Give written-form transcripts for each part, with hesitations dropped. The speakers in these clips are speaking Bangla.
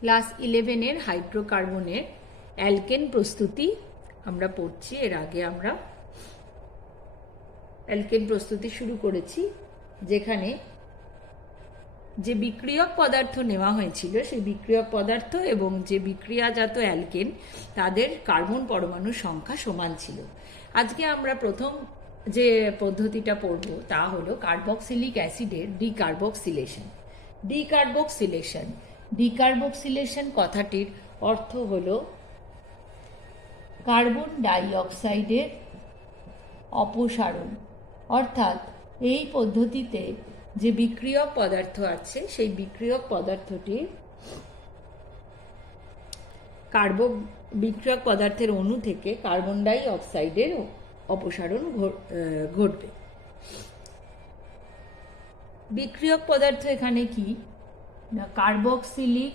ক্লাস 11-এর হাইড্রোকার্বনের অ্যালকেন প্রস্তুতি আমরা পড়ছি। এর আগে আমরা অ্যালকেন প্রস্তুতি শুরু করেছি, যেখানে যে বিক্রিয়ক পদার্থ নেওয়া হয়েছিল সেই বিক্রিয়ক পদার্থ এবং যে বিক্রিয়াজাত অ্যালকেন তাদের কার্বন পরমাণুর সংখ্যা সমান ছিল। আজকে আমরা প্রথম যে পদ্ধতিটা পড়ব তা হলো কার্বক্সিলিক অ্যাসিডের ডিকার্বক্সিলেশন। ডিকার্বক্সিলেশন কথাটির অর্থ হলো কার্বন ডাই অক্সাইডের অপসারণ, অর্থাৎ এই পদ্ধতিতে যে বিক্রিয়ক পদার্থ আছে সেই বিক্রিয়ক পদার্থটির বিক্রিয়ক পদার্থের অণু থেকে কার্বন ডাই অক্সাইডের অপসারণ ঘটবে। বিক্রিয়ক পদার্থ এখানে কি না, কার্বক্সিলিক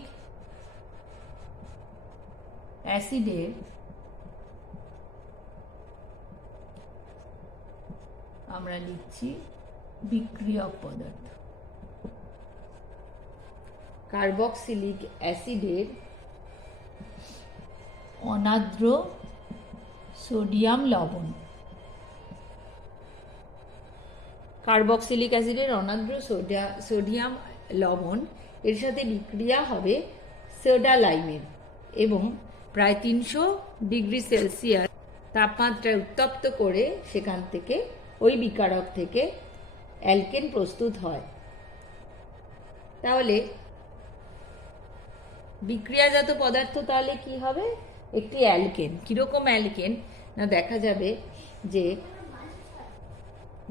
অ্যাসিডের আমরা লিখছি বিক্রিয়ক পদার্থ। কার্বক্সিলিক অ্যাসিডের অনার্দ্র সোডিয়াম লবণ। কার্বক্সিলিক অ্যাসিডের অনার্দ্র সোডিয়াম লবণ এর সাথে বিক্রিয়া হবে সোডা লাইমের এবং প্রায় 300 ডিগ্রি সেলসিয়াস তাপমাত্রায় উত্তপ্ত করে সেখান থেকে ওই বিকারক থেকে অ্যালকেন প্রস্তুত হয়। তাহলে বিক্রিয়াজাত পদার্থ তাহলে কি হবে? একটি অ্যালকেন। কিরকম অ্যালকেন না, দেখা যাবে যে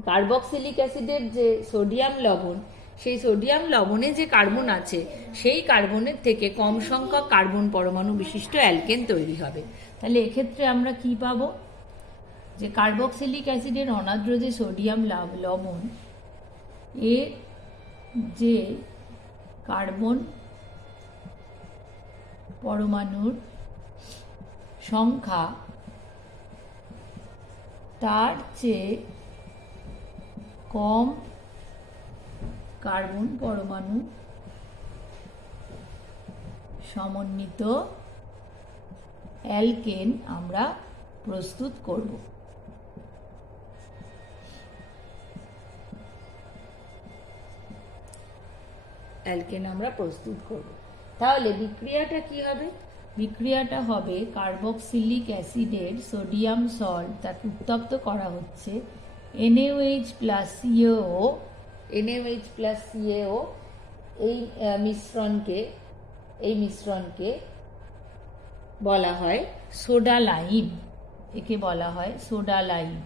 কার্বক্সিলিক অ্যাসিডের যে সোডিয়াম লবণ, সেই সোডিয়াম লবণে যে কার্বন আছে সেই কার্বনের থেকে কম সংখ্যক কার্বন পরমাণু বিশিষ্ট অ্যালকেন তৈরি হবে। তাহলে এক্ষেত্রে আমরা কি পাবো? যে কার্বক্সিলিক অ্যাসিডের অনার্দ্র যে সোডিয়াম লবণ এর যে কার্বন পরমাণুর সংখ্যা তার চেয়ে কম কার্বন পরমাণু সমন্বিত অ্যালকেন আমরা প্রস্তুত করব। তাহলে বিক্রিয়াটা কি হবে? বিক্রিয়াটা হবে কার্বক্সিলিক অ্যাসিডের সোডিয়াম সল্ট, তাকে উত্তপ্ত করা হচ্ছে NaOH প্লাস CaO। এই মিশ্রণকে বলা হয় সোডা লাইম। একে বলা হয় সোডা লাইম।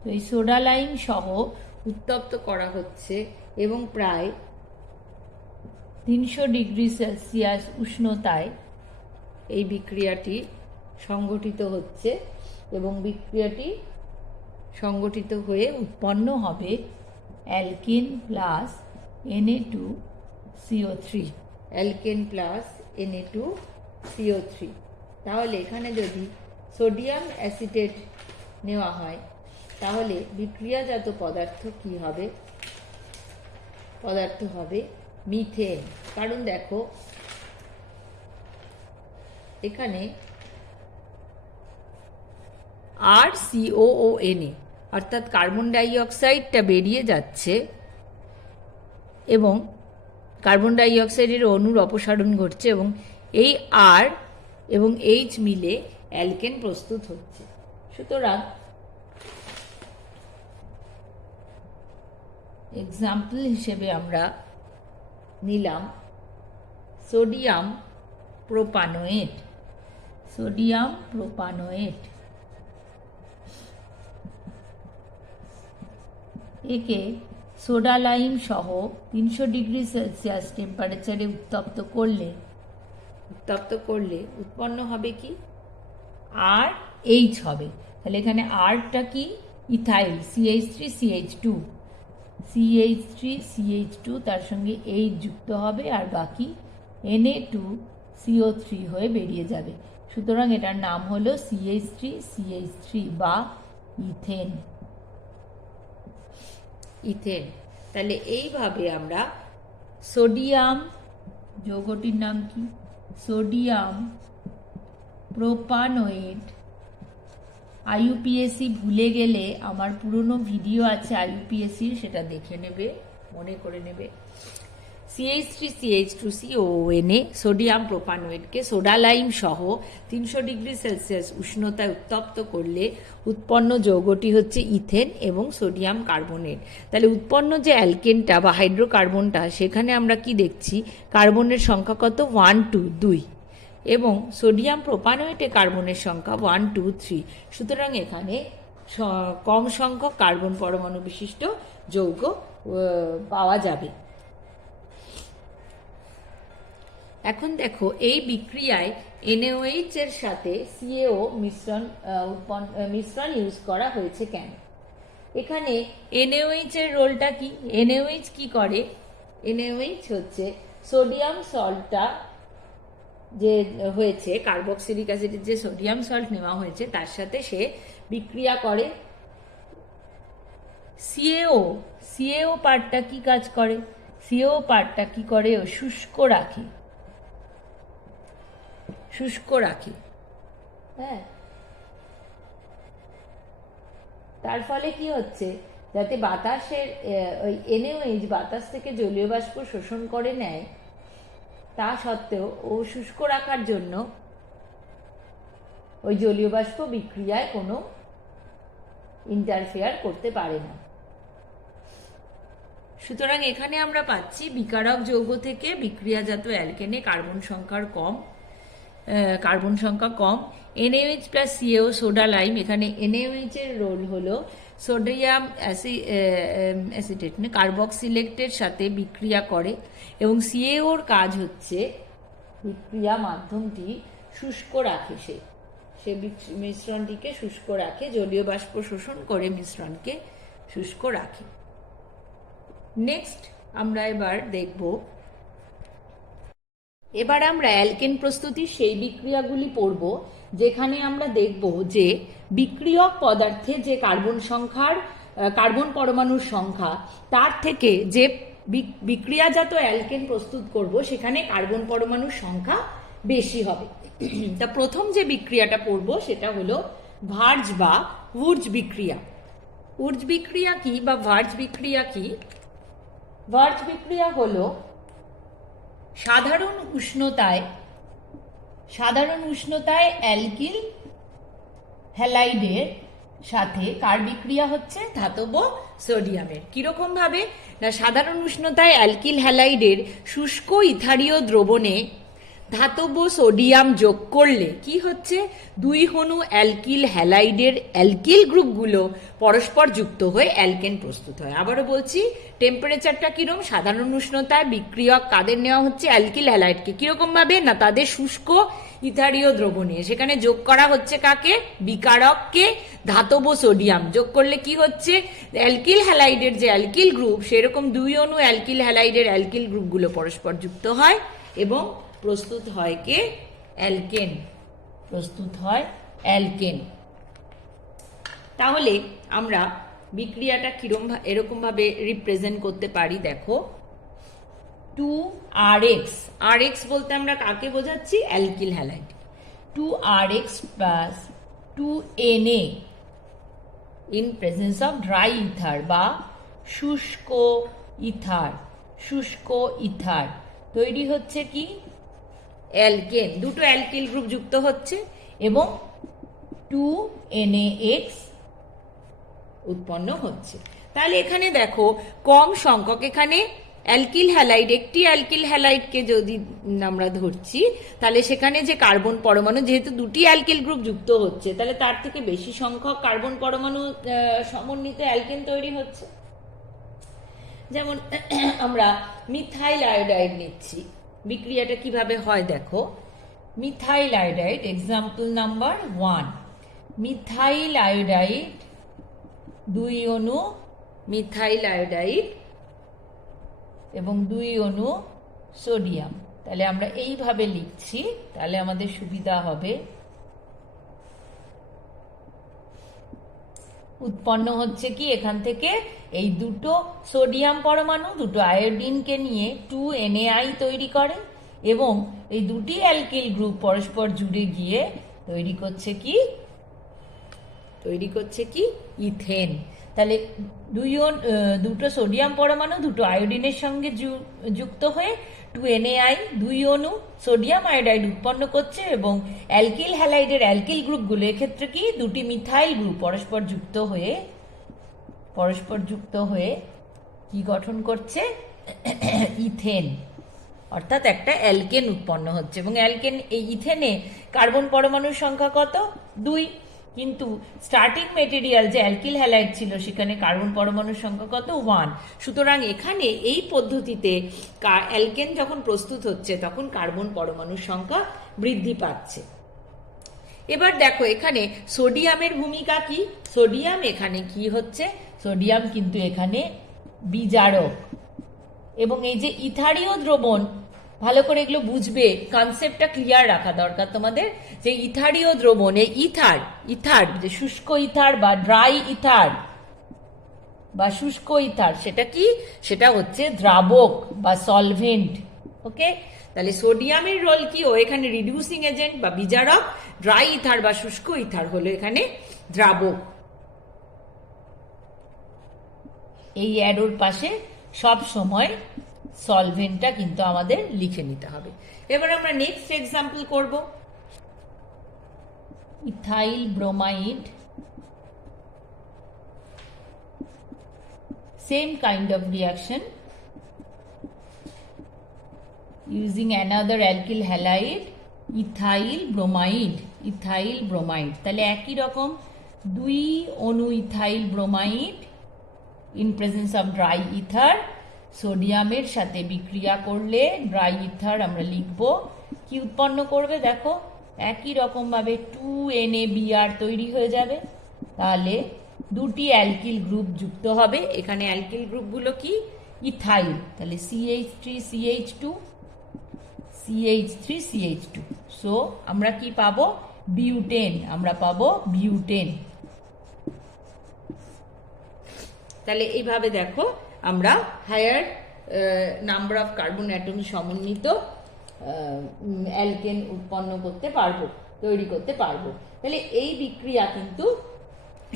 তো এই সোডা লাইম সহ উত্তপ্ত করা হচ্ছে এবং প্রায় 300 ডিগ্রি সেলসিয়াস উষ্ণতায় এই বিক্রিয়াটি সংগঠিত হচ্ছে এবং বিক্রিয়াটি সংগঠিত হয়ে উৎপন্ন হবে অ্যালকেন প্লাস Na2CO3। তাহলে এখানে যদি সোডিয়াম অ্যাসিটেট নেওয়া হয় তাহলে বিক্রিয়াজাত পদার্থ কি হবে? পদার্থ হবে মিথেন। কারণ দেখো এখানে RCOONA অর্থাৎ কার্বন ডাই অক্সাইডটা বেরিয়ে যাচ্ছে এবং কার্বন ডাই অক্সাইডের অণুর অপসারণ ঘটছে এবং এই R এবং H মিলে অ্যালকেন প্রস্তুত হচ্ছে। সুতরাং এক্সাম্পল হিসেবে আমরা নিলাম সোডিয়াম প্রোপানোয়েট। একে সোডা লাইম সহ 300 ডিগ্রি সেলসিয়াস টেম্পারেচারে উত্তপ্ত করলে উৎপন্ন হবে কি? RH হবে। তাহলে এখানে আরটা কি? ইথাইল, CH3CH2, তার সঙ্গে H যুক্ত হবে আর বাকি Na2CO3 হয়ে বেরিয়ে যাবে। সুতরাং এটার নাম হলো CH3 বা ইথেন। তাহলে এইভাবে আমরা সোডিয়াম যৌগটির নাম কি? Sodium propanoate. আইইউপিএসসি ভুলে গেলে আমার পুরনো ভিডিও আছে আইইউপিএসসির, সেটা দেখে নেবে, মনে করে নেবে। CH3CH2COONA সোডিয়াম প্রোপানোয়েটকে সোডা লাইম সহ 300 ডিগ্রি সেলসিয়াস উষ্ণতায় উত্তপ্ত করলে উৎপন্ন যৌগটি হচ্ছে ইথেন এবং সোডিয়াম কার্বনেট। তাহলে উৎপন্ন যে অ্যালকেনটা বা হাইড্রোকার্বনটা, সেখানে আমরা কি দেখছি? কার্বনের সংখ্যা কত? 1 2 2, এবং সোডিয়াম প্রোপানোয়েটে কার্বনের সংখ্যা 1 2 3। সুতরাং এখানে কম সংখ্যক কার্বন পরমাণু বিশিষ্ট যৌগ পাওয়া যাবে। এখন দেখো, এই বিক্রিয়ায় NaOH এর সাথে CaO মিশ্রণ ইউজ করা হয়েছে কেন? এখানে NaOH এর রোলটা কি? NaOH কি করে? NaOH হচ্ছে সোডিয়াম সল্টটা যে হয়েছে, কার্বক্সিলিক অ্যাসিডের যে সোডিয়াম সল্ট নেওয়া হয়েছে, তার সাথে সে বিক্রিয়া করে। CaO পার্টটা কি কাজ করে? CaO পার্টটা কি করে? শুষ্ক রাখে, হ্যাঁ। তার ফলে কি হচ্ছে? যাতে বাতাসের ওই NaOH বাতাস থেকে জলীয় বাষ্প শোষণ করে নেয়, তা সত্ত্বেও ও শুষ্ক রাখার জন্য ওই জলীয় বাষ্প বিক্রিয়ায় কোনো ইন্টারফেয়ার করতে পারে না। সুতরাং এখানে আমরা পাচ্ছি বিকারক যৌগ থেকে বিক্রিয়াজাত অ্যালকেনে কার্বন সংখ্যা কম। NaOH plus CaO soda lime, এখানে NaOH এর রোল হলো সোডিয়াম অ্যাসিটেট কার্বক্সিলেটের সাথে বিক্রিয়া করে, এবং CaOর কাজ হচ্ছে বিক্রিয়া মাধ্যমটি শুষ্ক রাখে, সে মিশ্রণটিকে শুষ্ক রাখে, জলীয় বাষ্প শোষণ করে মিশ্রণকে শুষ্ক রাখে। নেক্সট আমরা এবার আমরা অ্যালকেন প্রস্তুতির সেই বিক্রিয়াগুলি পড়ব, যেখানে আমরা দেখব যে বিক্রিয়ক পদার্থে যে কার্বন পরমাণুর সংখ্যা, তার থেকে যে বিক্রিয়াজাত অ্যালকেন প্রস্তুত করব, সেখানে কার্বন পরমাণুর সংখ্যা বেশি হবে। তা প্রথম যে বিক্রিয়াটা পড়ব সেটা হলো ভার্জ বা উর্জ বিক্রিয়া। উর্জ বিক্রিয়া কি বা ভার্জ বিক্রিয়া কি? ভার্জ বিক্রিয়া হলো সাধারণ উষ্ণতায় অ্যালকিল হ্যালাইডের সাথে কার বিক্রিয়া হচ্ছে? ধাতব সোডিয়ামের। কিরকম ভাবে? না, সাধারণ উষ্ণতায় অ্যালকিল হ্যালাইডের শুষ্ক ইথারীয় দ্রবণে ধাতব সোডিয়াম যোগ করলে কি হচ্ছে? 2 অণু অ্যালকিল হ্যালাইডের অ্যালকিল গ্রুপগুলো পরস্পর যুক্ত হয়ে অ্যালকেন প্রস্তুত হয়। আবারও বলছি, টেম্পারেচারটা কিরকম? সাধারণ উষ্ণতায় বিক্রিয়ক কাদের নেওয়া হচ্ছে? অ্যালকিল হ্যালাইডকে। কিরকম ভাবে? না, তাদের শুষ্ক ইথারীয় দ্রবণে সেখানে যোগ করা হচ্ছে কাকে? বিকারককে ধাতব সোডিয়াম। যোগ করলে কি হচ্ছে? অ্যালকিল হ্যালাইডের যে অ্যালকিল গ্রুপ, সেরকম 2 অণু অ্যালকিল হ্যালাইডের অ্যালকিল গ্রুপগুলো পরস্পর যুক্ত হয় এবং প্রস্তুত হয় কে? অ্যালকেন। তাহলে আমরা বিক্রিয়াটা এরকম ভাবে রিপ্রেজেন্ট করতে পারি। দেখো, 2RX, RX বলতে আমরা কাকে বোঝাচ্ছি? Alkyl halide. 2RX plus 2Na in presence of dry ether বা শুষ্ক ইথার তৈরি হচ্ছে কি? অ্যালকেন। দুটো অ্যালকিল গ্রুপ যুক্ত হচ্ছে এবং 2NaX উৎপন্ন হচ্ছে। তাহলে এখানে দেখো, কম সংখ্যক, এখানে অ্যালকিল হ্যালাইড, একটি অ্যালকিল হ্যালাইডকে যদি আমরা ধরছি, তাহলে সেখানে যে কার্বন পরমাণু, যেহেতু 2টি অ্যালকিল গ্রুপ যুক্ত হচ্ছে, তাহলে তার থেকে বেশি সংখ্যক কার্বন পরমাণু সমন্বিত অ্যালকেন তৈরি হচ্ছে। যেমন আমরা মিথাইল আয়োডাইড নিচ্ছি, বিক্রিয়াটা কিভাবে হয় দেখো। Methyl iodide, example number 1, methyl iodide 2 অণু মিথাইল আয়োডাইড এবং 2 অণু সোডিয়াম। তাহলে আমরা এইভাবে লিখছি, তাহলে আমাদের সুবিধা হবে। উৎপন্ন হচ্ছে কি? এখান থেকে এই দুটো সোডিয়াম পরমাণু দুটো আয়োডিনকে নিয়ে 2Na তৈরি করে এবং এই দুটি অ্যালকিল গ্রুপ পরস্পর জুড়ে গিয়ে তৈরি করছে কি ইথেন। তাহলে দুটো সোডিয়াম পরমাণু দুটো আয়োডিনের সঙ্গে যুক্ত হয়ে 2Na দুই অণু সোডিয়াম আয়োডাইড উৎপন্ন করছে এবং অ্যালকিল হ্যালাইডের অ্যালকিল গ্রুপগুলো এক্ষেত্রে কি দুটি মিথাইল গ্রুপ পরস্পর যুক্ত হয়ে কি গঠন করছে ইথেন, অর্থাৎ একটা অ্যালকেন উৎপন্ন হচ্ছে। এবং অ্যালকেন এই ইথেনে কার্বন পরমাণুর সংখ্যা কত? 2। কিন্তু স্টার্টিং মেটেরিয়াল যে অ্যালকিল হ্যালাইড ছিল সেখানে কার্বন পরমাণুর সংখ্যা কত? 1। সুতরাং এখানে এই পদ্ধতিতে অ্যালকেন যখন প্রস্তুত হচ্ছে তখন কার্বন পরমাণুর সংখ্যা বৃদ্ধি পাচ্ছে। এবার দেখো এখানে সোডিয়ামের ভূমিকা কি? সোডিয়াম এখানে কি হচ্ছে? সোডিয়াম কিন্তু এখানে বিজারক। এবং এই যে ইথারীয় দ্রবণ, ভালো করে এগুলো বুঝবে, কনসেপ্টটা ক্লিয়ার রাখা দরকার তোমাদের, যে ইথারীয় দ্রবণ, এই ইথার যে শুষ্ক ইথার বা ড্রাই ইথার বা শুষ্ক ইথার, সেটা কি? সেটা হচ্ছে দ্রাবক বা সলভেন্ট। ওকে, তাহলে সোডিয়ামের রোল কি? ও এখানে রিডিউসিং এজেন্ট বা বিজারক, ড্রাই ইথার বা শুষ্ক ইথার হলো এখানে দ্রাবক। এই অ্যারোর পাশে সব সময় সলভেন্টটা কিন্তু আমাদের লিখে নিতে হবে। এবার আমরা নেক্সট এক্সাম্পল করব। Ethyl bromide, same kind of reaction using another alkyl halide, ethyl bromide. তাহলে একই রকম দুই অণু ethyl bromide in presence of dry ether, সোডিয়ামের সাথে বিক্রিয়া করলে ড্রাই ইথার আমরা লিখব। কি উৎপন্ন করবে? দেখো একই রকম ভাবে 2NaBr তৈরি হয়ে যাবে। তাহলে দুটি অ্যালকিল গ্রুপ যুক্ত হবে। এখানে অ্যালকিল গ্রুপগুলো কি? ইথাইল। তাহলে CH3CH2 সো আমরা কি পাবো? বিউটেন। তাহলে এইভাবে দেখো আমরা higher number of carbon atom সমন্বিত অ্যালকেন তৈরি করতে পারবো। তাহলে এই বিক্রিয়া কিন্তু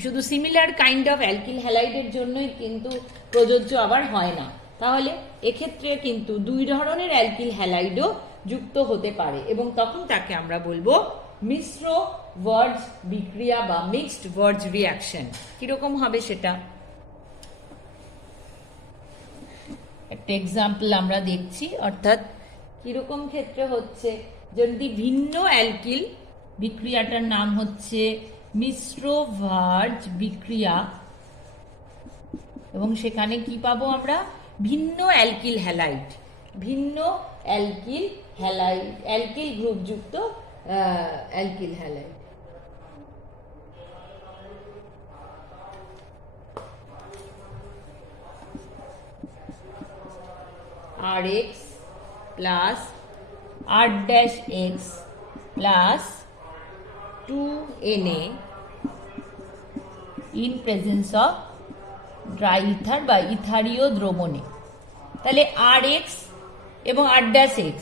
শুধু সিমিলার কাইন্ড অফ অ্যালকিল হ্যালাইডের জন্যই কিন্তু প্রযোজ্য আবার হয় না। তাহলে এক্ষেত্রে কিন্তু দুই ধরনের অ্যালকিল হ্যালাইডও যুক্ত হতে পারে এবং তখন তাকে আমরা বলবো মিশ্র ওয়ার্জ বিক্রিয়া বা মিক্সড ওয়ার্জ রিয়াকশন। কিরকম হবে সেটা একটা এক্সাম্পল আমরা দেখছি। অর্থাৎ কিরকম ক্ষেত্রে হচ্ছে, যদি ভিন্ন অ্যালকিল, বিক্রিয়াটার নাম হচ্ছে মিশ্র ওয়ার্জ বিক্রিয়া, এবং সেখানে কি পাবো আমরা? ভিন্ন অ্যালকিল হ্যালাইড, অ্যালকিল গ্রুপ যুক্ত alkyl halide. Rx plus R-X plus 2Na in presence of dry ether বা ইথারীয় দ্রবণে। তাহলে Rx এবং R-X,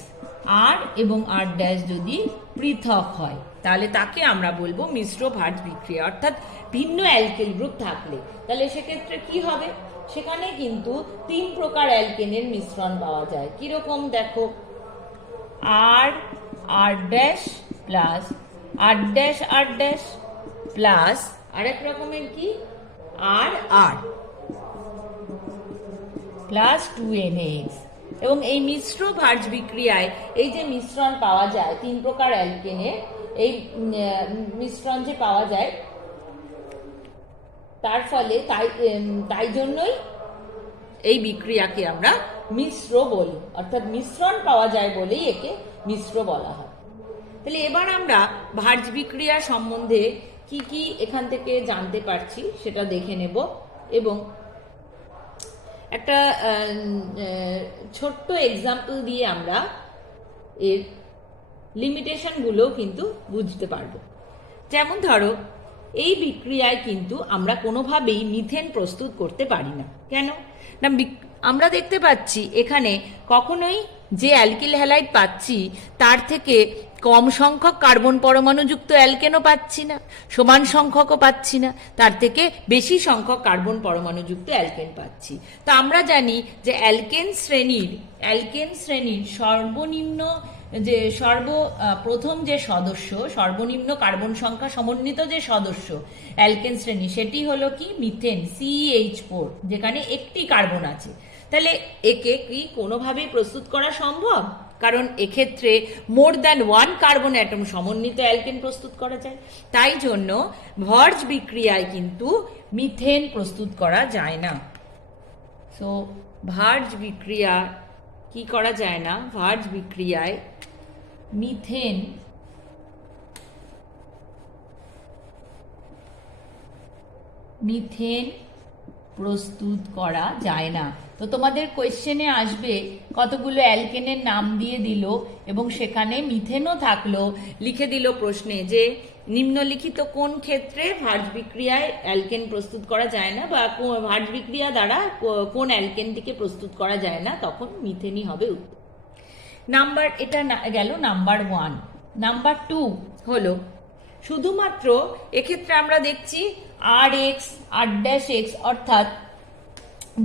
R এবং R- যদি পৃথক হয় তাহলে তাকে আমরা বলবো মিশ্র ভার্জ বিক্রিয়া, অর্থাৎ ভিন্ন অ্যালকিল গ্রুপ থাকলে। তাহলে সেক্ষেত্রে কি হবে? সেখানে কিন্তু 3 প্রকার অ্যালকেনের মিশ্রণ পাওয়া যায়। কিরকম দেখো, R' প্লাস R' প্লাস আরেক রকমের কি R প্লাস 2NaX। এবং এই মিশ্র ভার্জ বিক্রিয়ায় এই যে মিশ্রণ পাওয়া যায় 3 প্রকার অ্যালকেনের, এই মিশ্রণ যে পাওয়া যায় তার ফলে তাই জন্যই এই বিক্রিয়াকে আমরা মিশ্র বলি, অর্থাৎ মিশ্রণ পাওয়া যায় বলেই একে মিশ্র বলা হয়। তাহলে এবার আমরা ভার্জ বিক্রিয়া সম্বন্ধে কি কি এখান থেকে জানতে পারছি সেটা দেখে নেব এবং একটা ছোট্ট এক্সাম্পল দিয়ে আমরা এর লিমিটেশনগুলো কিন্তু বুঝতে পারবো। যেমন ধরো, এই বিক্রিয়ায় কিন্তু আমরা কোনোভাবেই মিথেন প্রস্তুত করতে পারি না। কেন না? আমরা দেখতে পাচ্ছি এখানে কখনোই যে অ্যালকিল হ্যালাইড পাচ্ছি তার থেকে কম সংখ্যক কার্বন পরমাণুযুক্ত অ্যালকেনও পাচ্ছি না, সমান সংখ্যকও পাচ্ছি না, তার থেকে বেশি সংখ্যক কার্বন পরমাণুযুক্ত অ্যালকেন পাচ্ছি। তো আমরা জানি যে অ্যালকেন শ্রেণীর সর্বনিম্ন যে প্রথম যে সদস্য, সর্বনিম্ন কার্বন সংখ্যা সমন্বিত যে সদস্য অ্যালকেন শ্রেণী, সেটি হলো কি মিথেন, CH4, যেখানে একটি কার্বন আছে। তাহলে একে কি কোনোভাবেই প্রস্তুত করা সম্ভব? কারণ এক্ষেত্রে more than one carbon atom সমন্বিত অ্যালকেন প্রস্তুত করা যায়। তাই জন্য ভার্জ বিক্রিয়ায় কিন্তু মিথেন প্রস্তুত করা যায় না। সো ভার্জ বিক্রিয়া কি করা যায় না? ভার্জ বিক্রিয়ায় মিথেন প্রস্তুত করা যায় না। তো তোমাদের কোয়েশ্চেনে আসবে কতগুলো অ্যালকেনের নাম দিয়ে দিল এবং সেখানে মিথেনও থাকলো, লিখে দিল প্রশ্নে যে নিম্নলিখিত কোন ক্ষেত্রে ভার্জ বিক্রিয়ায় অ্যালকেন প্রস্তুত করা যায় না, বা ভার্জ বিক্রিয়া দ্বারা কোন অ্যালকেনটিকে প্রস্তুত করা যায় না, তখন মিথেনই হবে উত্তর। এটা গেল নাম্বার 1। নাম্বার 2 হলো শুধুমাত্র এক্ষেত্রে আমরা দেখছি RH, R', অর্থাৎ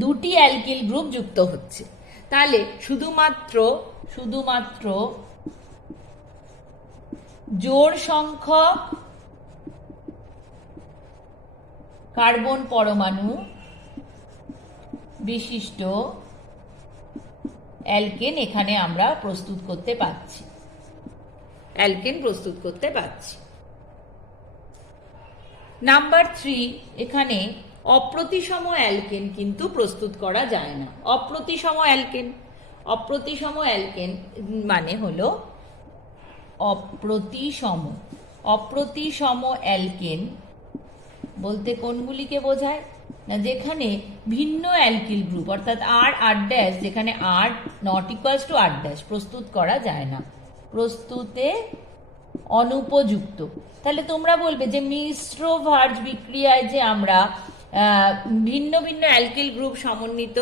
দুটি অ্যালকিল গ্রুপ যুক্ত হচ্ছে। তাহলে শুধুমাত্র জোড় সংখ্যক কার্বন পরমাণু বিশিষ্ট অ্যালকেন এখানে আমরা প্রস্তুত করতে পারছি। নাম্বার 3, এখানে অপ্রতিসম অ্যালকেন কিন্তু প্রস্তুত করা যায় না। অপ্রতিসম অ্যালকেন মানে হলো অপ্রতিসম অ্যালকেন বলতে কোনগুলিকে বোঝায় না? যেখানে ভিন্ন অ্যালকিল গ্রুপ অর্থাৎ R' যেখানে R not equals to R' প্রস্তুত করা যায় না, প্রস্তুতে অনুপযুক্ত। তাহলে তোমরা বলবে যে মিশ্র ভার্জ বিক্রিয়ায় যে আমরা ভিন্ন ভিন্ন অ্যালকিল গ্রুপ সমন্বিত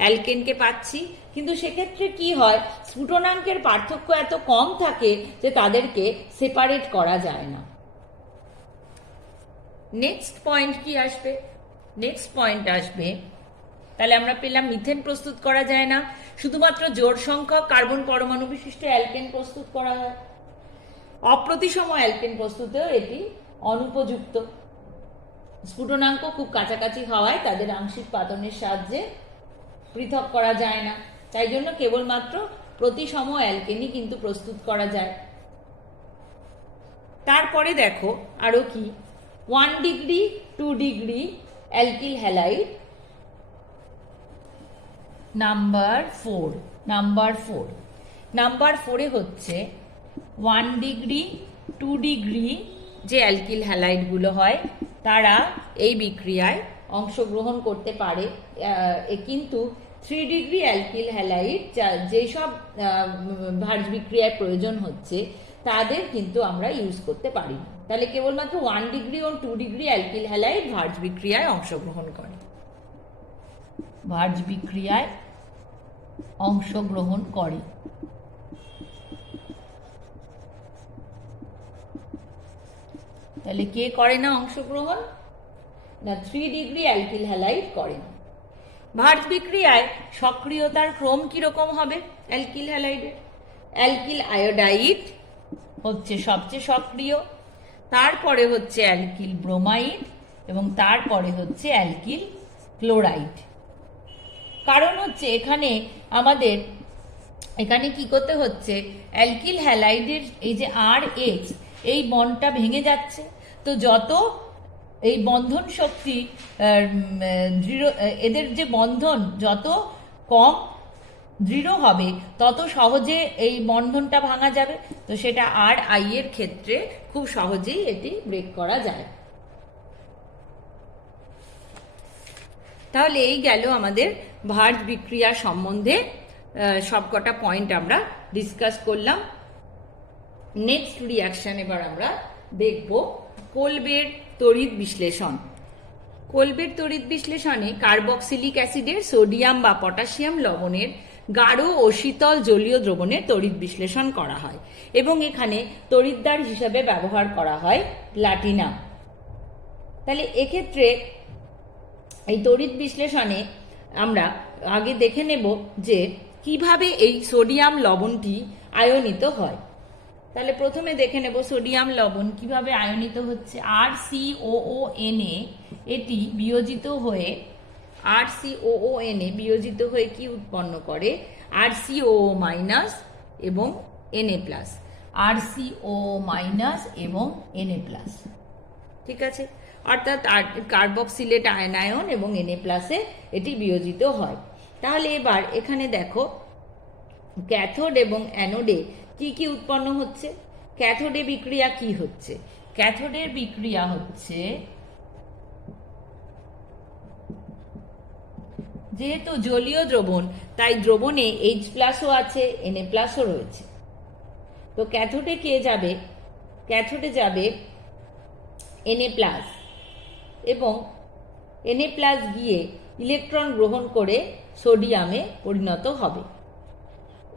অ্যালকেনকে পাচ্ছি, কিন্তু সেক্ষেত্রে কি হয়, স্ফুটনাঙ্কের পার্থক্য এত কম থাকে যে তাদেরকে সেপারেট করা যায় না। নেক্সট পয়েন্ট আসবে, তাহলে আমরা পেলাম মিথেন প্রস্তুত করা যায় না, শুধুমাত্র জোড় সংখ্যক কার্বন পরমাণু বিশিষ্ট অ্যালকেন প্রস্তুত করা হয়, অপ্রতিসম অ্যালকেন প্রস্তুতেও এটি অনুপযুক্ত, স্ফুটনাঙ্ক খুব কাছাকাছি হওয়ায় তাদের আংশিক পাতনের সাহায্যে পৃথক করা যায় না। তাই জন্য কেবলমাত্র প্রতিসম অ্যালকেনই কিন্তু প্রস্তুত করা যায়। তারপরে দেখো আরো কি, 1 degree 2 degree alkyl halide. Number 4 হচ্ছে 1 ডিগ্রি 2 ডিগ্রি যে অ্যালকিল হ্যালাইডগুলো হয় তারা এই বিক্রিয়ায় অংশগ্রহণ করতে পারে, কিন্তু 3 ডিগ্রি অ্যালকিল হ্যালাইড যেসব ভার্জ বিক্রিয়ায় প্রয়োজন হচ্ছে তাদের কিন্তু আমরা ইউজ করতে পারি না। তাহলে কেবলমাত্র 1 ডিগ্রি ও 2 ডিগ্রি অ্যালকিল হ্যালাইড ভার্জ বিক্রিয়ায় অংশগ্রহণ করে। তাহলে কে করে না অংশগ্রহণ? না, 3 ডিগ্রি অ্যালকিল হ্যালাইড করে না। ভার্জ বিক্রিয়ায় সক্রিয়তার ক্রম কিরকম হবে অ্যালকিল হ্যালাইডের? অ্যালকিল আয়োডাইড হচ্ছে সবচেয়ে সক্রিয়, তারপরে হচ্ছে অ্যালকিল ব্রোমাইড এবং তারপরে হচ্ছে অ্যালকিল ক্লোরাইড। কারণ হচ্ছে এখানে কি করতে হচ্ছে, অ্যালকিল হ্যালাইডের এই যে RH এই বন্ডটা ভেঙে যাচ্ছে, তো যত এই বন্ধন শক্তি এদের যে বন্ধন যত কম দৃঢ় হবে তত সহজে এই বন্ধনটা ভাঙা যাবে, তো সেটা RI এর ক্ষেত্রে খুব সহজেই এটি ব্রেক করা যায়। তাহলে এই গেল আমাদের ভার্জ বিক্রিয়া সম্বন্ধে সবকটা পয়েন্ট আমরা ডিসকাস করলাম। নেক্সট রিঅ্যাকশন এবার আমরা দেখব কোলবের তড়িৎ বিশ্লেষণ। কোলবের তড়িৎ বিশ্লেষণে কার্বক্সিলিক অ্যাসিডের সোডিয়াম বা পটাশিয়াম লবণের গাঢ় ও শীতল জলীয় দ্রবণের তড়িৎ বিশ্লেষণ করা হয় এবং এখানে তড়িৎদ্বার হিসাবে ব্যবহার করা হয় প্লাটিনাম। তাহলে এক্ষেত্রে এই তড়িৎ বিশ্লেষণে আমরা আগে দেখে নেব যে কিভাবে এই সোডিয়াম লবণটি আয়নিত হয়। তাহলে প্রথমে দেখে নেব সোডিয়াম লবণ কিভাবে আয়নিত হচ্ছে। RCOONA এটি বিয়োজিত হয়ে বিয়োজিত হয়ে কি উৎপন্ন করে, RCOO মাইনাস এবং Na+, RCOO মাইনাস এবং Na+, ঠিক আছে। অর্থাৎ কার্বক্সিলেট আয়নায়ন এবং Na+ এটি বিয়োজিত হয়। তাহলে এবার এখানে দেখো ক্যাথোড এবং অ্যানোডে কি কি উৎপন্ন হচ্ছে। ক্যাথোডে বিক্রিয়া কি হচ্ছে? ক্যাথোডের বিক্রিয়া হচ্ছে, যেহেতু জলীয় দ্রবণ তাই দ্রবণে H+ও আছে, Na+ও রয়েছে। তো ক্যাথোডে কে যাবে? ক্যাথোডে যাবে Na+, এবং Na+ গিয়ে ইলেকট্রন গ্রহণ করে সোডিয়ামে পরিণত হবে।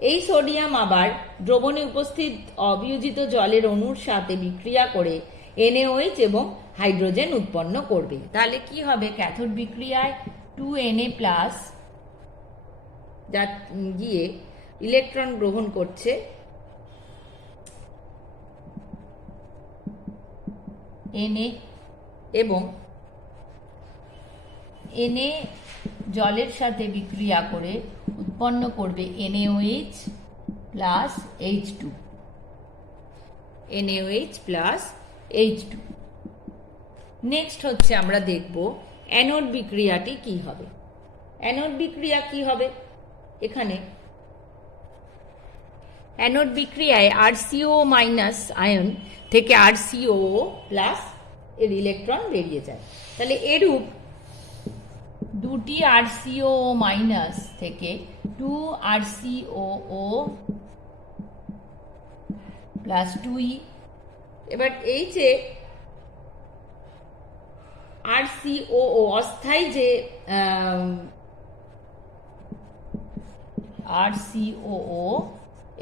এই সোডিয়াম আবার দ্রবণে উপস্থিত অবিয়োজিত জলের অণুর সাথে বিক্রিয়া করে NaOH এবং হাইড্রোজেন উৎপন্ন করবে। তাহলে কি হবে? ক্যাথোড বিক্রিয়ায় 2Na+ যা গিয়ে ইলেকট্রন গ্রহণ করছে Na, এবং Na জলের সাথে বিক্রিয়া করে উৎপন্ন করবে NaOH plus H2, NaOH plus H2। Next হচ্ছে আমরা দেখব অ্যানোড বিক্রিয়াটি কি হবে। অ্যানোড বিক্রিয়া কি হবে? এখানে অ্যানোড বিক্রিয়ায় RCOO মাইনাস আয়ন থেকে RCOO প্লাস এর ইলেকট্রন বেরিয়ে যায়। তাহলে এরূপ দুটি RCOO মাইনাস থেকে 2 RCOO প্লাস 2E। এবার এই যে RCOO অস্থায়ী যে RCOO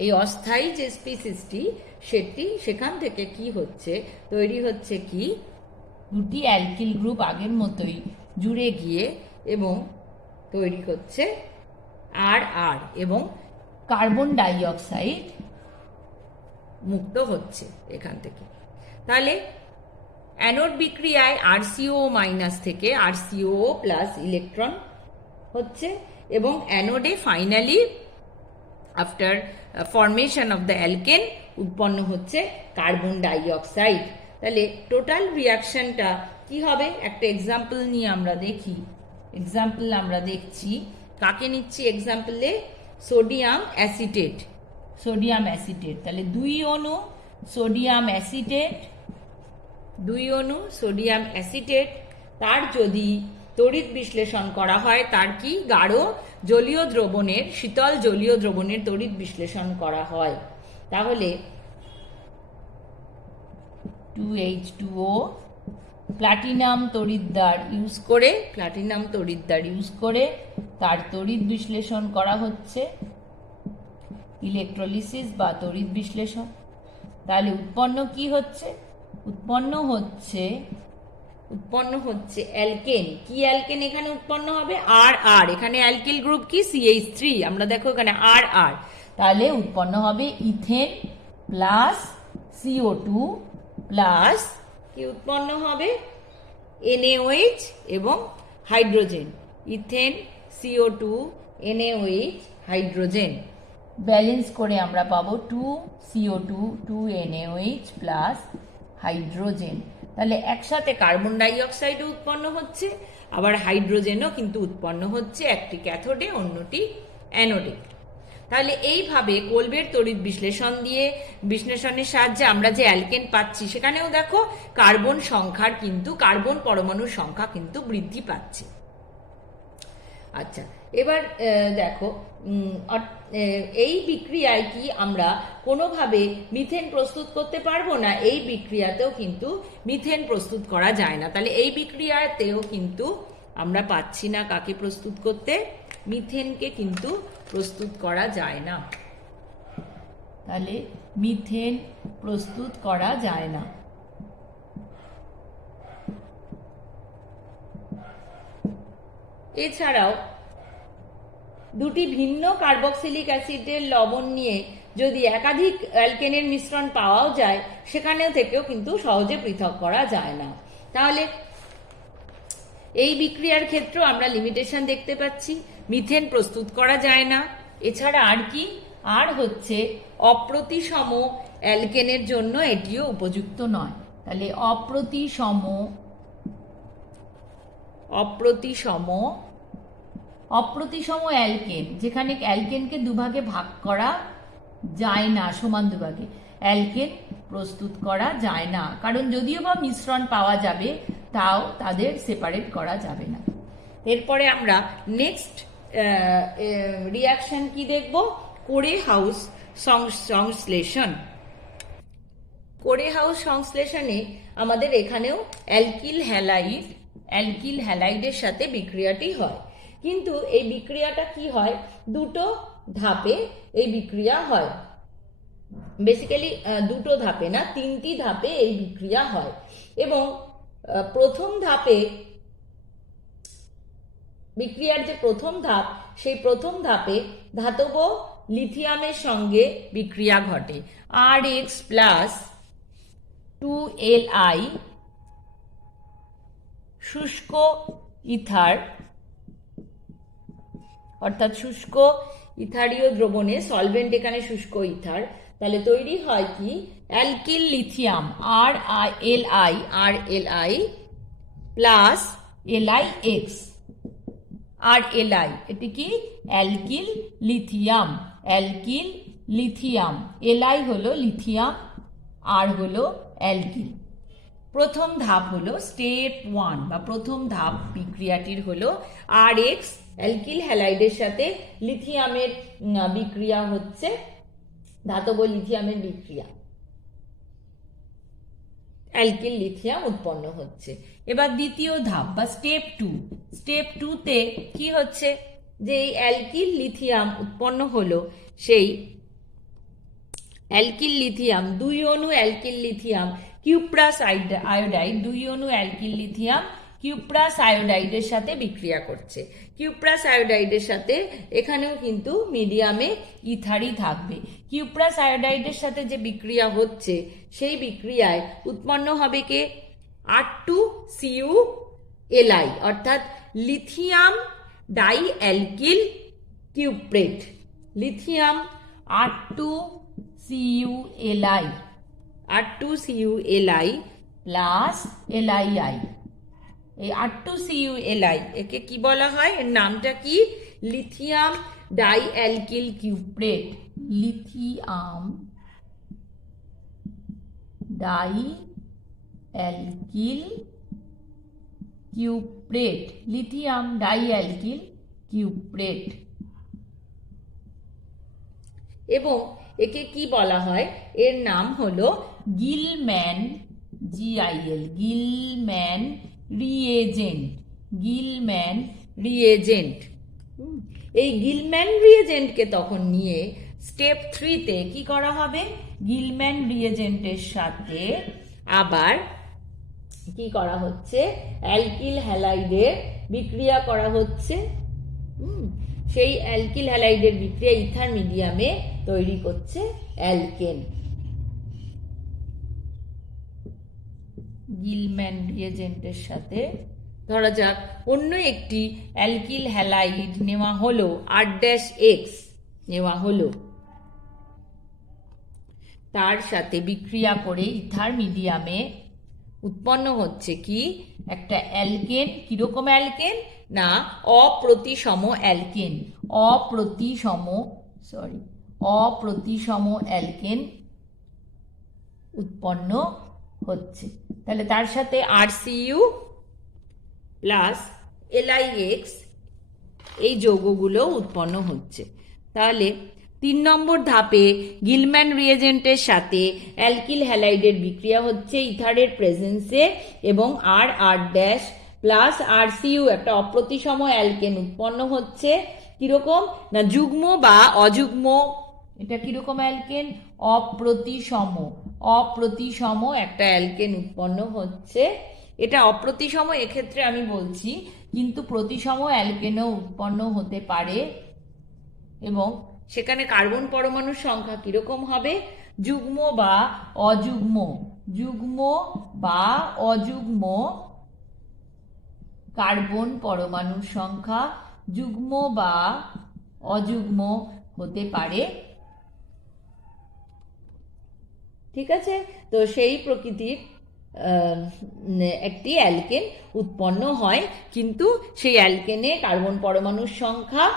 এই অস্থায়ী যে স্পিসিসটি সেটি সেখান থেকে কি হচ্ছে, তৈরি হচ্ছে কি দুটি অ্যালকিল গ্রুপ আগের মতোই জুড়ে গিয়ে এবং তৈরি হচ্ছে RR এবং কার্বন ডাই অক্সাইড মুক্ত হচ্ছে এখান থেকে। তাহলে অ্যানোড বিক্রিয়ায় RCOO মাইনাস থেকে RCOO প্লাস ইলেকট্রন হচ্ছে এবং অ্যানোডে finally after formation of the alkane উৎপন্ন হচ্ছে কার্বন ডাই অক্সাইড। তাহলে টোটাল রিয়াকশনটা কি হবে? একটা এক্সাম্পল নিয়ে আমরা দেখি। এক্সাম্পল আমরা দেখছি, কাকে নিচ্ছি এক্সাম্পলে? Sodium acetate. সোডিয়াম অ্যাসিটেট, তাহলে 2 অণু সোডিয়াম অ্যাসিটেট, 2 অণু সোডিয়াম অ্যাসিটেট, তার যদি তড়িৎ বিশ্লেষণ করা হয়, তার কি গাঢ় জলীয় দ্রবণের, শীতল জলীয় দ্রবণের তড়িৎ বিশ্লেষণ করা হয়, তাহলে 2H2O প্লাটিনাম তড়িৎদ্বার ইউজ করে তার তড়িৎ বিশ্লেষণ করা হচ্ছে, ইলেকট্রোলিসিস বা তড়িৎ বিশ্লেষণ। তাহলে উৎপন্ন কি হচ্ছে? উৎপন্ন হচ্ছে অ্যালকেন। কি অ্যালকেন এখানে উৎপন্ন হবে? RR। এখানে অ্যালকিল গ্রুপ কি? CH3। আমরা দেখো এখানে RR। তাহলে উৎপন্ন হবে ইথেন প্লাস CO2 প্লাস কি উৎপন্ন হবে? NaOH এবং hydrogen. Ethane, CO2, NaOH, hydrogen balance করে আমরা পাবো 2CO2 2NaOH প্লাস হাইড্রোজেন। তাহলে একসাথে কার্বন ডাই অক্সাইডও উৎপন্ন হচ্ছে, আবার হাইড্রোজেনও কিন্তু উৎপন্ন হচ্ছে, একটি ক্যাথোডে অন্যটি অ্যানোডে। তাহলে এইভাবে কোলবের তড়িৎ বিশ্লেষণের সাহায্যে আমরা যে অ্যালকেন পাচ্ছি, সেখানেও দেখো কার্বন পরমাণুর সংখ্যা কিন্তু বৃদ্ধি পাচ্ছে। আচ্ছা, এবার দেখো এই বিক্রিয়ায় কি আমরা কোনোভাবে মিথেন প্রস্তুত করতে পারবো না? এই বিক্রিয়াতেও কিন্তু মিথেন প্রস্তুত করা যায় না। তাহলে এই বিক্রিয়াতেও কিন্তু আমরা পাচ্ছি না কাকে প্রস্তুত করতে? মিথেনকে কিন্তু প্রস্তুত করা যায় না। তাহলে মিথেন প্রস্তুত করা যায় না। এছাড়াও দুটি ভিন্ন কার্বক্সিলিক অ্যাসিডের লবণ নিয়ে যদি একাধিক অ্যালকেনের মিশ্রণ পাওয়াও যায়, সেখানেও থেকেও কিন্তু সহজে পৃথক করা যায় না। তাহলে এই বিক্রিয়ার ক্ষেত্রেও আমরা লিমিটেশন দেখতে পাচ্ছি, মিথেন প্রস্তুত করা যায় না। এছাড়া আর কি, আর হচ্ছে অপ্রতিসম অ্যালকেনের জন্য এটিও উপযুক্ত নয়। তাহলে অপ্রতিসম অ্যালকেন, যেখানে অ্যালকেনকে দুভাগে ভাগ করা যায় না, সমান দুভাগে, অ্যালকেন প্রস্তুত করা যায় না। কারণ যদিও বা মিশ্রণ পাওয়া যাবে, তাও তাদের সেপারেট করা যাবে না। এরপরে আমরা নেক্সট রিয়াকশন কি দেখব? কোরেহাউস সংশ্লেষণ। কোরেহাউস সংশ্লেষণে আমাদের এখানেও অ্যালকিল হ্যালাইডের সাথে বিক্রিয়াটি হয়। কিন্তু এই বিক্রিয়াটা কি হয়? দুটো ধাপে এই বিক্রিয়া হয়। বেসিক্যালি দুটো ধাপে না, তিনটি ধাপে এই বিক্রিয়া হয়। এবং প্রথম ধাপে বিক্রিয়ার যে প্রথম ধাপ, সেই প্রথম ধাপে ধাতব লিথিয়ামের সঙ্গে বিক্রিয়া ঘটে। Rx প্লাস 2Li শুষ্ক ইথার, অর্থাৎ শুষ্ক ইথারীয় দ্রবণে, সলভেন্ট এখানে শুষ্ক ইথার, তাহলে তৈরি হয় কি? Alkyl lithium RLI plus LiX। RLI এটি কি? Alkyl lithium. Li হলো লিথিয়াম, আর হলো অ্যালকিল। প্রথম ধাপ হলো স্টেপ 1 বা প্রথম ধাপ বিক্রিয়াটির হলো Rx অ্যালকিল হ্যালাইডের সাথে লিথিয়ামের বিক্রিয়া হচ্ছে, ধাতব লিথিয়ামের বিক্রিয়া, অ্যালকিল লিথিয়াম উৎপন্ন হচ্ছে। এবার দ্বিতীয় ধাপ বা স্টেপ 2তে কি হচ্ছে? যে এই অ্যালকিল লিথিয়াম উৎপন্ন হলো, সেই অ্যালকিল লিথিয়াম, 2 অণু অ্যালকিল লিথিয়াম কিউপ্রাস আয়োডাইড, 2 অণু অ্যালকিল লিথিয়াম কিউপ্রাস আয়োডাইডের সাথে বিক্রিয়া করছে। কিউপ্রাস আয়োডাইডের সাথে এখানেও কিন্তু মিডিয়ামে ইথারই থাকবে। কিউপ্রাস আয়োডাইডের সাথে যে বিক্রিয়া হচ্ছে, সেই বিক্রিয়ায় উৎপন্ন হবে কে? R2CuLi, অর্থাৎ lithium dialkyl cuprate. Lithium R2CuLi plus LiI। এই R2CuLi একে কি বলা হয়? এর নামটা কি? Lithium dialkyl cuprate. Lithium dialkyl কিউপ্রেট। এবং একে কি বলা হয়? এর নাম হলো গিলম্যান রিয়েজেন্ট। এই গিলম্যান রিয়েজেন্টকে তখন নিয়ে স্টেপ 3তে কি করা হবে? গিলম্যান রিয়েজেন্টের সাথে আবার কি করা হচ্ছে? অ্যালকিল হ্যালাইডের বিক্রিয়া করা হচ্ছে। সেই অ্যালকিল হ্যালাইডের বিক্রিয়া ইথার মিডিয়ামে তৈরি করছে অ্যালকেন। গিলম্যান রিয়েজেন্টের সাথে ধরা যাক অন্য একটি অ্যালকিল হ্যালাইড নেওয়া হলো, R'(X) নেওয়া হলো, তার সাথে বিক্রিয়া করে ইথার মিডিয়ামে উৎপন্ন হচ্ছে কি? একটা অ্যালকেন। কিরকম অ্যালকেন? না, অপ্রতিসম অ্যালকেন। অপ্রতিসম অ্যালকেন উৎপন্ন হচ্ছে। তাহলে তার সাথে RCu প্লাস LiX এই যৌগগুলো উৎপন্ন হচ্ছে। তাহলে 3 নম্বর ধাপে গিলম্যান রিয়েজেন্টের সাথে অ্যালকিল হ্যালাইডের বিক্রিয়া হচ্ছে ইথারের প্রেজেন্সে, এবং R' প্লাস RCu একটা অপ্রতিসম অ্যালকেন উৎপন্ন হচ্ছে। কিরকম না যুগ্ম বা অযুগ্ম, এটা কিরকম অ্যালকেন, অপ্রতিসম, অপ্রতিসম একটা অ্যালকেন উৎপন্ন হচ্ছে। এটা অপ্রতিসম এক্ষেত্রে আমি বলছি, কিন্তু প্রতিসম অ্যালকেনও উৎপন্ন হতে পারে এবং সেখানে কার্বন পরমাণুর সংখ্যা কিরকম হবে, যুগ্ম বা অযুগ্ম, যুগ্ম বা অযুগ্ম কার্বন পরমাণুর সংখ্যা যুগ্ম বা অযুগ্ম হতে পারে। ঠিক আছে, তো সেই প্রকৃতির একটি অ্যালকেন উৎপন্ন হয়, কিন্তু সেই অ্যালকেনে কার্বন পরমাণুর সংখ্যা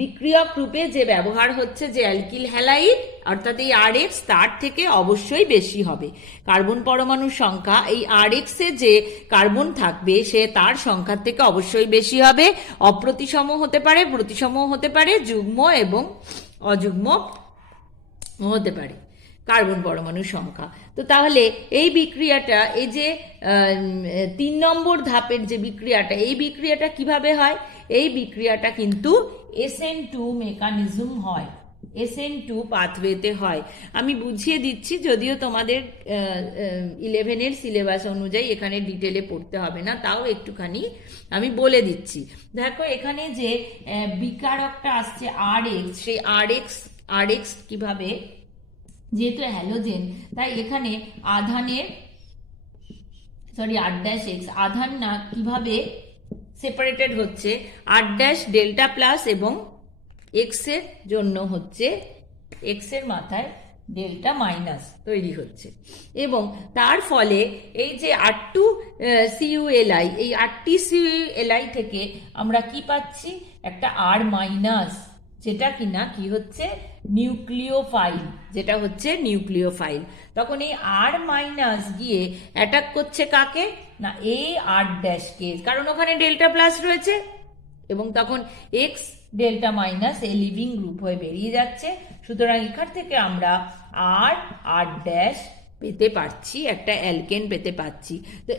বিক্রিয়ক রূপে যে ব্যবহার হচ্ছে যে অ্যালকিল হ্যালাইড অর্থাৎ এই আরএক্স তার থেকে অবশ্যই বেশি হবে। কার্বন পরমাণুর সংখ্যা এই আরএক্স এ যে কার্বন থাকবে সে তার সংখ্যার থেকে অবশ্যই বেশি হবে। অপ্রতিসম হতে পারে, প্রতিসম হতে পারে, যুগ্ম এবং অযুগ্ম হতে পারে কার্বন পরমাণুর সংখ্যা। তো তাহলে এই বিক্রিয়াটা, এই যে 3 নম্বর ধাপের যে বিক্রিয়াটা, এই বিক্রিয়াটা কিভাবে হয়, এই বিক্রিয়াটা কিন্তু SN2 মেকানিজম হয়, SN2 পাথওয়েতে হয়। আমি বুঝিয়ে দিচ্ছি, যদিও তোমাদের 11-এর সিলেবাস অনুযায়ী এখানে ডিটেলে পড়তে হবে না, তাও একটুখানি আমি বলে দিচ্ছি। দেখো এখানে যে বিকারকটা আসছে আরএক্স, সেই আরএক্স কিভাবে, যেহেতু হ্যালোজেন তাই এখানে আধানের R' X আধান না কিভাবে সেপারেটেড হচ্ছে, R' ডেল্টা প্লাস এবং এক্স এর জন্য হচ্ছে এক্স এর মাথায় ডেল্টা মাইনাস তৈরি হচ্ছে এবং তার ফলে এই যে R2CuLi, এই R2CuLi থেকে আমরা কি পাচ্ছি, একটা R মাইনাস, যেটা কিনা কি হচ্ছে নিউক্লিওফাইল, যেটা হচ্ছে নিউক্লিওফাইল। তখন এই আর মাইনাস গিয়ে অ্যাটাক করছে কাকে না এই R' কে, কারণ ওখানে ডেল্টা প্লাস রয়েছে এবং তখন এক্স ডেল্টা মাইনাস এই লিভিং গ্রুপ হয়ে বেরিয়ে যাচ্ছে। সুতরাং এখান থেকে আমরা R' পেতে পারছি, একটা অ্যালকেন পেতে পাচ্ছি। তো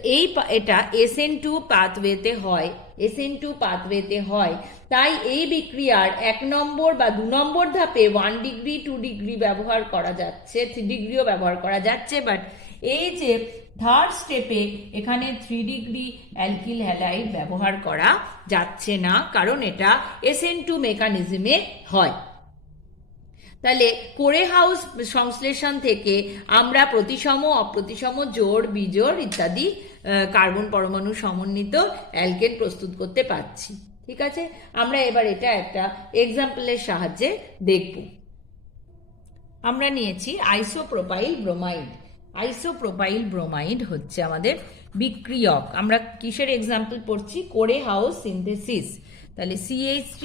এটা SN2 পাথওয়েতে হয়, SN2 পাথওয়েতে হয়। তাই এই বিক্রিয়ার 1 নম্বর বা 2 নম্বর ধাপে 1 ডিগ্রি 2 ডিগ্রি ব্যবহার করা যাচ্ছে, 3 ডিগ্রিও ব্যবহার করা যাচ্ছে, বাট এই যে থার্ড স্টেপে এখানে 3 ডিগ্রি অ্যালকিল হ্যালাইড ব্যবহার করা যাচ্ছে না, কারণ এটা SN2 মেকানিজমে হয়। তাহলে কোরেহাউস সংশ্লেষণ থেকে আমরা প্রতিসম, অপ্রতিসম, জোড়, বিজোড় ইত্যাদি কার্বন পরমাণু সমন্বিত অ্যালকেন প্রস্তুত করতে পারছি। ঠিক আছে, আমরা এবার এটা একটা এক্সাম্পলের সাহায্যে দেখব। আমরা নিয়েছি আইসোপ্রোপাইল ব্রোমাইড। আইসোপ্রোপাইল ব্রোমাইড হচ্ছে আমাদের বিক্রিয়ক। আমরা কিসের এক্সাম্পল পড়ছি, কোরেহাউস সিনথেসিস। তাহলে CH3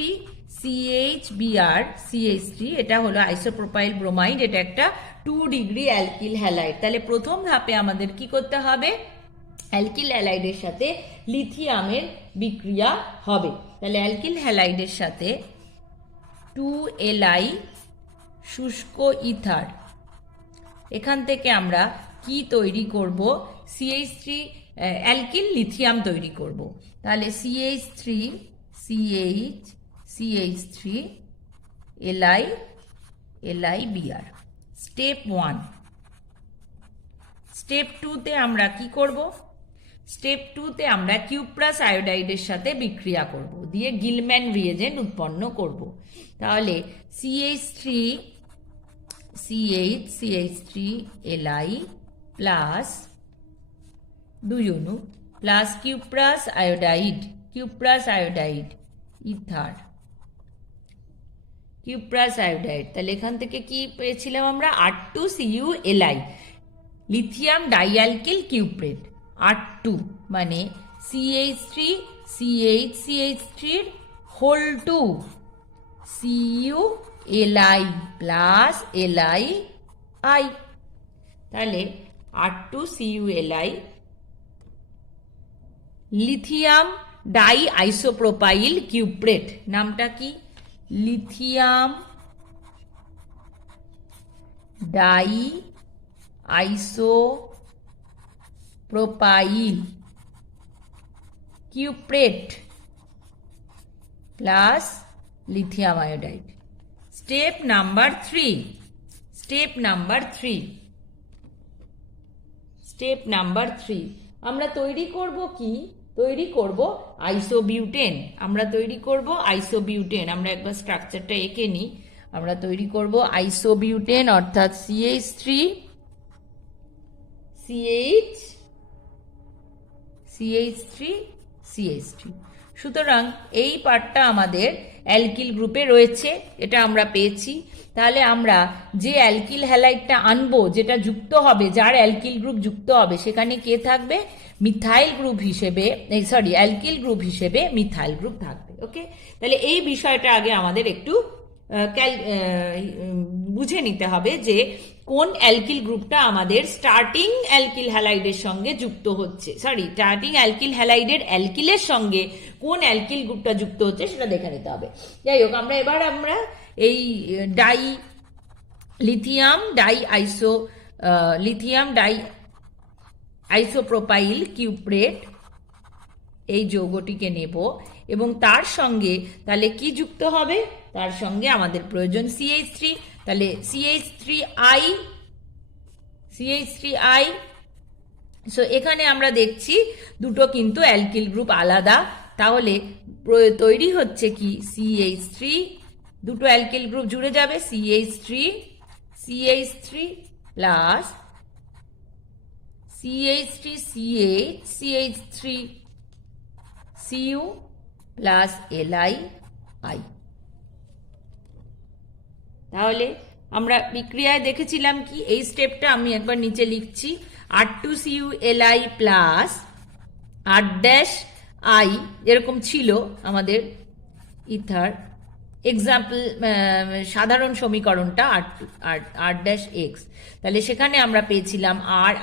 CHBr CH3 এটা হলো আইসোপ্রোপাইল ব্রোমাইড, এটা একটা 2 ডিগ্রি অ্যালকিল হ্যালাইড। তাহলে প্রথম ধাপে আমাদের কি করতে হবে, অ্যালকিল হ্যালাইডের সাথে লিথিয়ামের বিক্রিয়া হবে। তাহলে অ্যালকিল হ্যালাইডের সাথে 2Li শুষ্ক ইথার, এখান থেকে আমরা কি তৈরি করব, CH3 অ্যালকিল লিথিয়াম তৈরি করব। তাহলে CH3 CH3 LiBr step 1। Step 2তে আমরা কি করব, স্টেপ 2তে আমরা কিউপ্রাস আয়োডাইডের সাথে বিক্রিয়া করব, দিয়ে গিলম্যান রিয়েজেন্ট উৎপন্ন করব। তাহলে CH3 Li plus 2 unit plus cuprous iodide ether, cuprous iodide. তাহলে এখান থেকে কি পেয়েছিলাম আমরা, R2CuLi লিথিয়াম ডাইঅ্যালকিল কিউপ্রেট, R2 মানে CH3 whole 2 CuLi plus Li। তাহলে R2CuLi lithium diisopropyl cuprate, নামটা কি, lithium diisopropyl cuprate plus lithium iodide. Step number 3, step number 3, step number 3, আমরা তৈরি করব কি? তৈরি করব আইসোবিউটেন। আমরা তৈরি করব আইসোবিউটেন। আমরা একবার স্ট্রাকচারটা এঁকে নিই। আমরা তৈরি করব আইসোবিউটেন, অর্থাৎ CH3 CH CH3 CH3। সুতরাং এই পার্টটা আমাদের অ্যালকিল গ্রুপে রয়েছে, এটা আমরা পেয়েছি। তাহলে আমরা যে অ্যালকিল হ্যালাইডটা আনবো, যেটা যুক্ত হবে, যার অ্যালকিল গ্রুপ যুক্ত হবে, সেখানে কে থাকবে? মিথাইল গ্রুপ হিসেবে, সরি অ্যালকিল গ্রুপ হিসেবে মিথাইল গ্রুপ থাকবে। ওকে, তাহলে এই বিষয়টা আগে আমাদের একটু বুঝে নিতে হবে যে কোন অ্যালকিল গ্রুপটা আমাদের স্টার্টিং অ্যালকিল হ্যালাইডের সঙ্গে যুক্ত হচ্ছে, সরি স্টার্টিং অ্যালকিল হ্যালাইডের অ্যালকিলের সঙ্গে কোন অ্যালকিল গ্রুপটা যুক্ত হচ্ছে সেটা দেখে নিতে হবে। যাই হোক, আমরা এই লিথিয়াম ডাই আইসোপ্রোপাইল কিউপ্রেট এই যৌগটিকে নেব এবং তার সঙ্গে তাহলে কি যুক্ত হবে? তার সঙ্গে আমাদের প্রয়োজন CH3। তাহলে CH3I। সো এখানে আমরা দেখছি দুটো কিন্তু অ্যালকিল গ্রুপ আলাদা। তাহলে তৈরি হচ্ছে কি? CH3, দুটো অ্যালকিল গ্রুপ জুড়ে যাবে, CH3 plus CH3CU plus LiI। তাহলে আমরা বিক্রিয়ায় দেখেছিলাম কি? এই স্টেপটা আমি একবার নিচে লিখছি, R2CuLi প্লাস R' এরকম ছিল আমাদের ইথার এক্সাম্পল, সাধারণ সমীকরণটা R'(X)। তাহলে সেখানে আমরা পেয়েছিলাম R'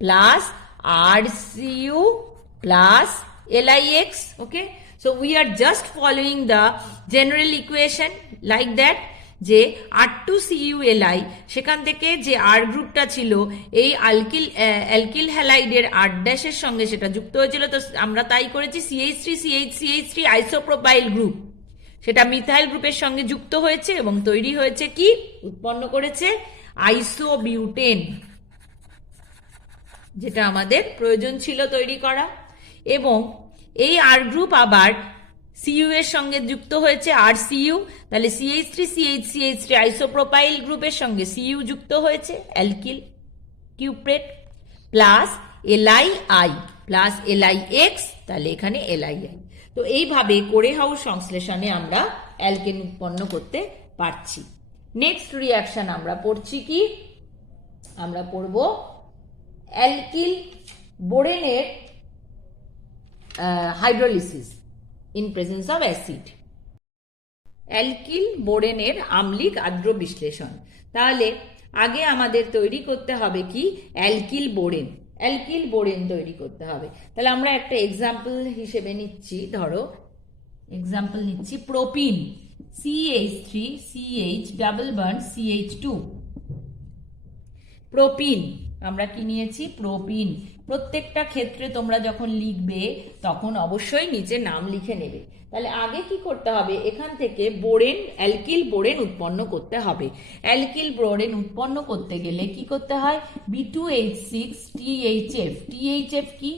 plus RCu plus LiX। Okay, so we are just following the general equation like that, যে R2CuLi, সেখান থেকে যে R গ্রুপটা ছিল এই অ্যালকিল হ্যালাইডের R' সঙ্গে সেটা যুক্ত হয়েছিল, তো আমরা তাই করেছি CH3 আইসোপ্রোপাইল গ্রুপ, সেটা মিথাইল গ্রুপের সঙ্গে যুক্ত হয়েছে এবং তৈরি হয়েছে কি? উৎপন্ন করেছে আইসোবিউটেন, যেটা আমাদের প্রয়োজন ছিল তৈরি করা। এবং এই R গ্রুপ আবার CU এর সঙ্গে যুক্ত হয়েছে RCU। তাহলে CH3 আইসোপ্রোপাইল গ্রুপের সঙ্গে CU যুক্ত হয়েছে alkyl cuprate plus LiI plus LiX, তাহলে এখানে LiI। তো এইভাবে কোরে হাউস সংশ্লেষণে আমরা অ্যালকেন উৎপন্ন করতে পারছি। নেক্সট রিঅ্যাকশন আমরা পড়ছি কি? আমরা পড়ব অ্যালকিল বোরেনের hydrolysis in presence of acid. Alkyl বোরেনের আম্লিক আদ্র বিশ্লেষণ। তাহলে আগে আমাদের তৈরি করতে হবে কি? অ্যালকিল বোরেন তৈরি করতে হবে। তাহলে আমরা একটা এক্সাম্পল হিসেবে নিচ্ছি, ধরো এক্সাম্পল নিচ্ছি propene, CH3CH double bond CH2। Propene আমরা কি নিয়েছি? প্রোপিন। প্রত্যেকটা ক্ষেত্রে তোমরা যখন লিখবে তখন অবশ্যই নিচে নাম লিখে নেবে। তাহলে আগে কি করতে হবে? এখান থেকে অ্যালকিল বোরেন উৎপন্ন করতে হবে। অ্যালকিল বোরেন উৎপন্ন করতে গেলে কি করতে হয়? B2H6 THF। THF কি?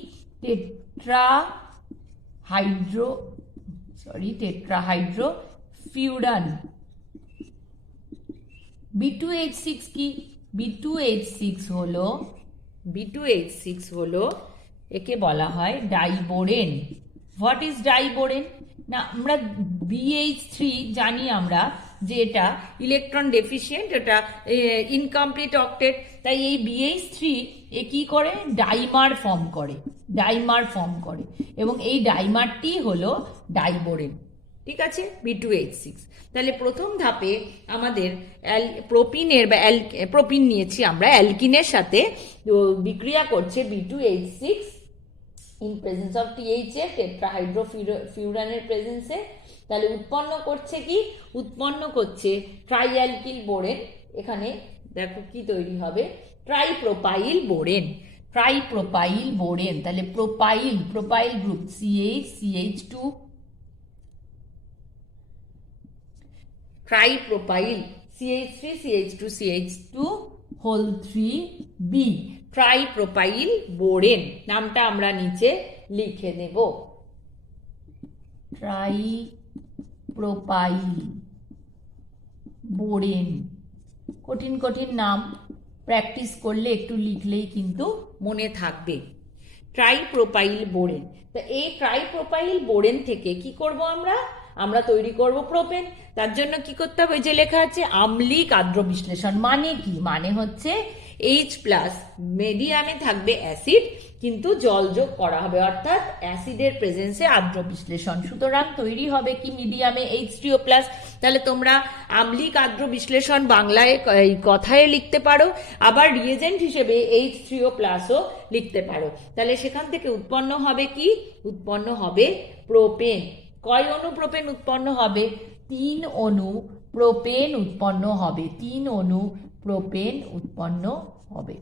টেট্রাহাইড্রো ফিউরান। B2H6 কি? B2H6 হলো একে বলা হয় ডাইবোরেন। What is ডাইবোরেন? না, আমরা BH3 জানি আমরা যে এটা ইলেকট্রন ডেফিসিয়েন্ট, এটা ইনকমপ্লিট অক্টেট। তাই এই BH3 এ কি করে? ডাইমার ফর্ম করে এবং এই ডাইমারটি হলো ডাইবোরেন। ঠিক আছে, B2H6। তাহলে প্রথম ধাপে আমাদের প্রোপিন নিয়েছি আমরা, অ্যালকিনের সাথে বিক্রিয়া করছে B2H6 in presence of THF, টেট্রাহাইড্রোফিউরানের প্রেজেন্সে। তাহলে উৎপন্ন করছে কি? উৎপন্ন করছে ট্রাইঅ্যালকিল বোরেন। এখানে দেখো কি তৈরি হবে? Tripropyl borane. তাহলে propyl group CH CH2 tripropyl CH3CH2CH2 whole 3B tripropyl borane. নামটা আমরা নিচে লিখে দেব, ট্রাইপ্রোপাইল বোরেন। কঠিন কঠিন নাম, প্র্যাকটিস করলে একটু লিখলেই কিন্তু মনে থাকবে। ট্রাইপ্রোপাইল বোরেন। তো এই ট্রাইপ্রোপাইল বোরেন থেকে কি করব আমরা তৈরি করব প্রোপেন। তার জন্য কি করতে হবে, যে লেখা আছে আম্লিক আদ্র বিশ্লেষণ। মানে কি, মানে হচ্ছে H+, মিডিয়ামে থাকবে অ্যাসিড কিন্তু জল যোগ করা হবে, অর্থাৎ অ্যাসিডের প্রেজেন্সে আদ্র বিশ্লেষণ। সুতরাং তৈরি হবে কি মিডিয়ামে H3O+। তাহলে তোমরা আম্লিক আদ্র বিশ্লেষণ বাংলায় কথায় লিখতে পারো, আবার রিয়েজেন্ট হিসেবে H3O+ও লিখতে পারো। তাহলে সেখান থেকে উৎপন্ন হবে কি, উৎপন্ন হবে প্রোপেন। কয় অণু প্রোপেন উৎপন্ন হবে? 3 অণু প্রোপেন উৎপন্ন হবে। 3 অণু প্রোপেন উৎপন্ন হবে।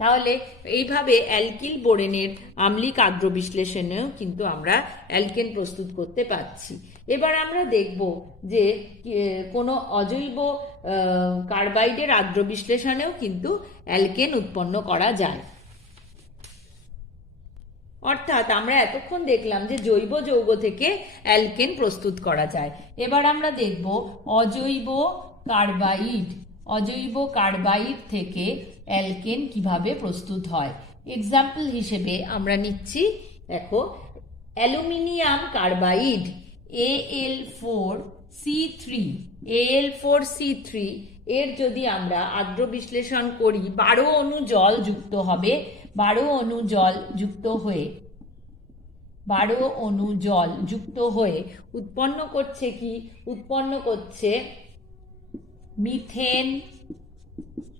তাহলে এইভাবে অ্যালকিল বোরেনের আম্লিক আদ্র বিশ্লেষণেও কিন্তু আমরা অ্যালকেন প্রস্তুত করতে পারছি। এবার আমরা দেখব যে কোনো অজৈব কার্বাইডের আদ্র বিশ্লেষণেও কিন্তু অ্যালকেন উৎপন্ন করা যায়। অর্থাৎ আমরা এতক্ষণ দেখলাম যে জৈব যৌগ থেকে অ্যালকেন প্রস্তুত করা যায়। এবার আমরা দেখব অজৈব কার্বাইড। অজৈব কার্বাইড থেকে অ্যালকেন কিভাবে প্রস্তুত হয়। এক্সাম্পল হিসেবে আমরা নিচ্ছি, দেখো অ্যালুমিনিয়াম কার্বাইড Al4C3 Al4C3 এর যদি আমরা আদ্র বিশ্লেষণ করি, 12 অণু জল যুক্ত হবে। 12 অণু জল যুক্ত হয়ে 12 অণু জল যুক্ত হয়ে উৎপন্ন করছে কি, উৎপন্ন করছে মিথেন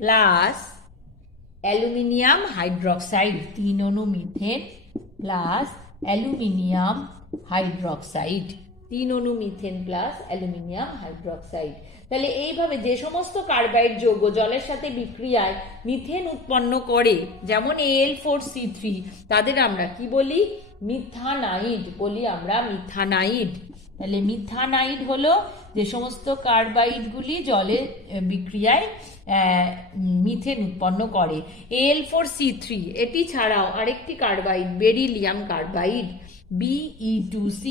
প্লাস অ্যালুমিনিয়াম হাইড্রক্সাইড। 3 অণু মিথেন প্লাস অ্যালুমিনিয়াম হাইড্রক্সাইড। 3 অণু মিথেন প্লাস অ্যালুমিনিয়াম হাইড্রক্সাইড। তাহলে এইভাবে যে সমস্ত কার্বাইড যৌগ জলের সাথে বিক্রিয়ায় মিথেন উৎপন্ন করে, যেমন Al4C3, তাদের আমরা কি বলি, মিথানাইড বলি আমরা, মিথানাইড। তাহলে মিথানাইড হলো যে সমস্ত কার্বাইডগুলি জলের বিক্রিয়ায় মিথেন উৎপন্ন করে। Al4C3 এটি ছাড়াও আরেকটি carbide beryllium carbide Be2C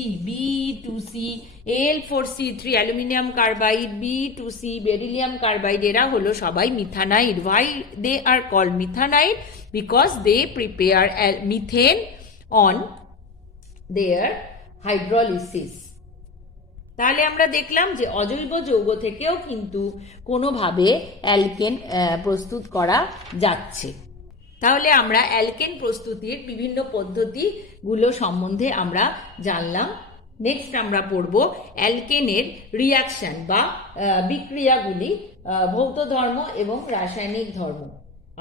Al4C3 aluminium carbide, Be2C beryllium carbide, এরা হলো সবাই মিথানাইড। Why they are called মিথানাইড? Because they prepare methane on their hydrolysis. তাহলে আমরা দেখলাম যে অজৈব যৌগ থেকেও কিন্তু কোনোভাবে অ্যালকেন প্রস্তুত করা যাচ্ছে। তাহলে আমরা অ্যালকেন প্রস্তুতির বিভিন্ন পদ্ধতিগুলো সম্বন্ধে আমরা জানলাম। নেক্সট আমরা পড়ব অ্যালকেনের রিয়াকশন বা বিক্রিয়াগুলি, ভৌত ধর্ম এবং রাসায়নিক ধর্ম।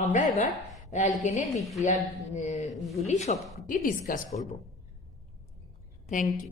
আমরা এবার অ্যালকেনের বিক্রিয়াগুলি সবটি ডিসকাস করব। Thank you.